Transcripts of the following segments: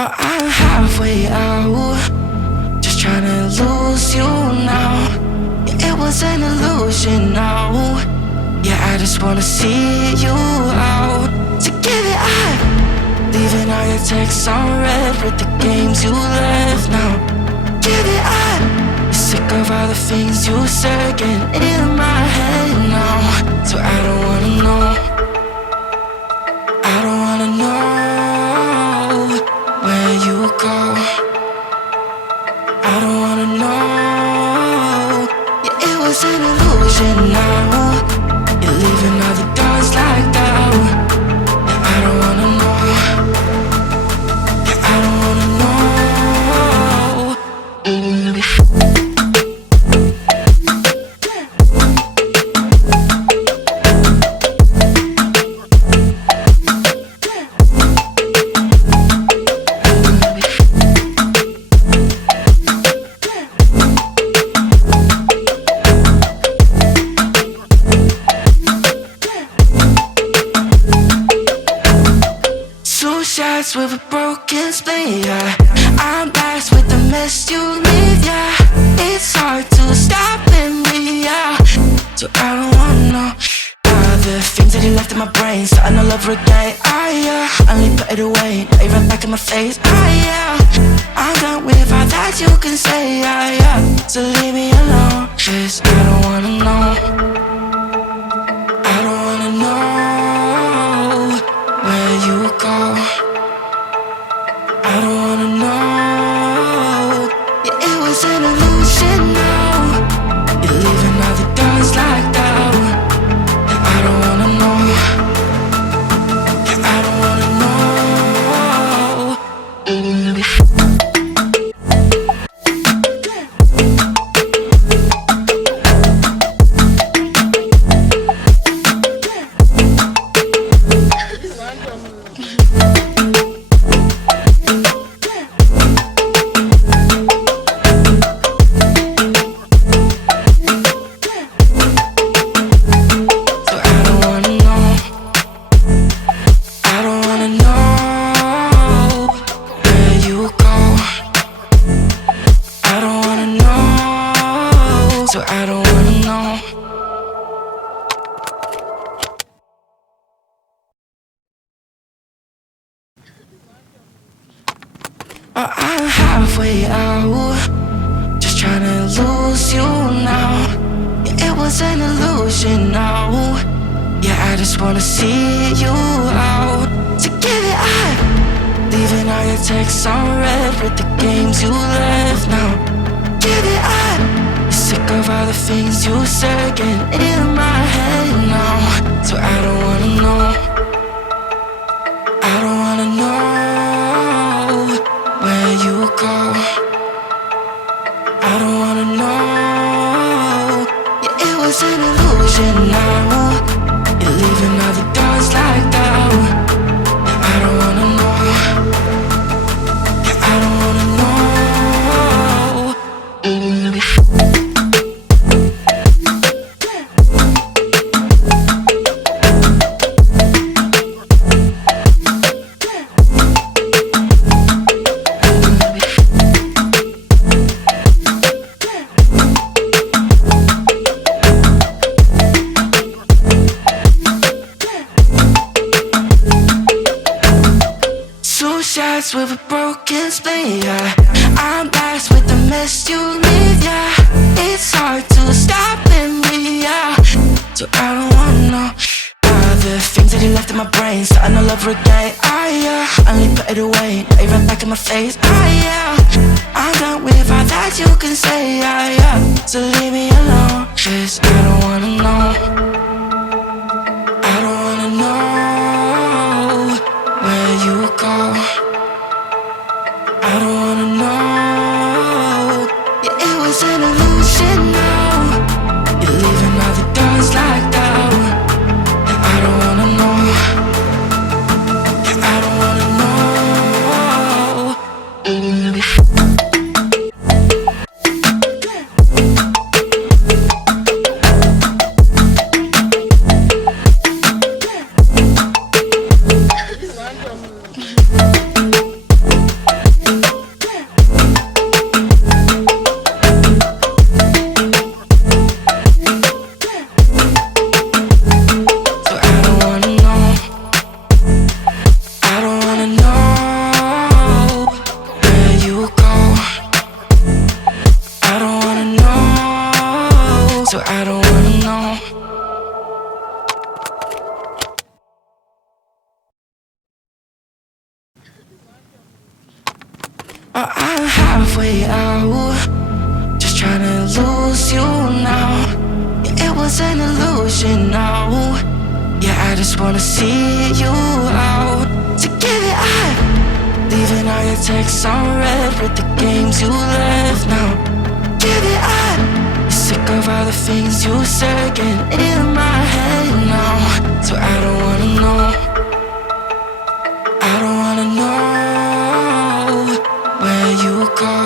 I'm halfway out, just trying to lose you now. Yeah, it was an illusion now. Yeah, I just wanna see you out. To give it up, leaving all your texts on red with the games you left now. Give it up, you're sick of all the things you said getting in my head now. So I don't wanna know, I don't wanna know where you go. I don't wanna know. Yeah, it was an illusion now. You're leaving all the doors locked out. Yeah, I don't wanna know. Yeah, I don't wanna know. With a broken spleen, yeah. I'm blessed with the mess you leave, yeah. It's hard to stop in me, yeah. So I don't wanna know the things that you left in my brain, starting all over again. I only put it away, now you right back in my face. I'm done with all that you can say, so leave me alone, 'cause I don't wanna know. I don't wanna know where you go. I don't wanna know. Yeah, it was an illusion now. You're leaving all the doors locked out. Yeah, I don't wanna know. Yeah, I don't wanna know. So I don't wanna know. I'm halfway out, just trying to lose you now. Yeah, it was an illusion now. Yeah, I just wanna see you out. To give it up, leaving all your texts on red with the games you left now. Give it up, you're sick of all the things you said getting in my head now. So I don't wanna know, I don't wanna know where you go. I don't wanna know. Yeah, it was an illusion now. You're leaving all the doors locked out. Yeah, I don't wanna know. Yeah, I don't wanna know. With a broken spleen, yeah. I'm blessed with the mess you leave, yeah. It's hard to stop in me, yeah. So I don't wanna know the things that you left in my brain, starting all over again. I only put it away, now you right back in my face. I'm done with all that you can say, so leave me alone, 'cause I don't wanna know. I don't wanna know where you go. I don't wanna know. Yeah, it was an illusion now. You're leaving all the doors locked out. Yeah, I don't wanna know. Yeah, I don't wanna know. I'm halfway out, just trying to lose you now. Yeah, it was an illusion now. Yeah, I just wanna see you out. So give it up, leaving all your texts unread with the games you left now. Give it up, sick of all the things you said getting in my head now. So I don't wanna know, I don't wanna know where you go.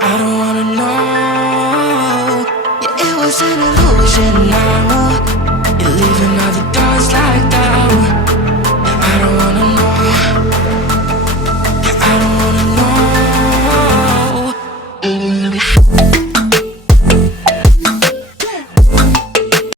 I don't wanna know. Yeah, it was an illusion now.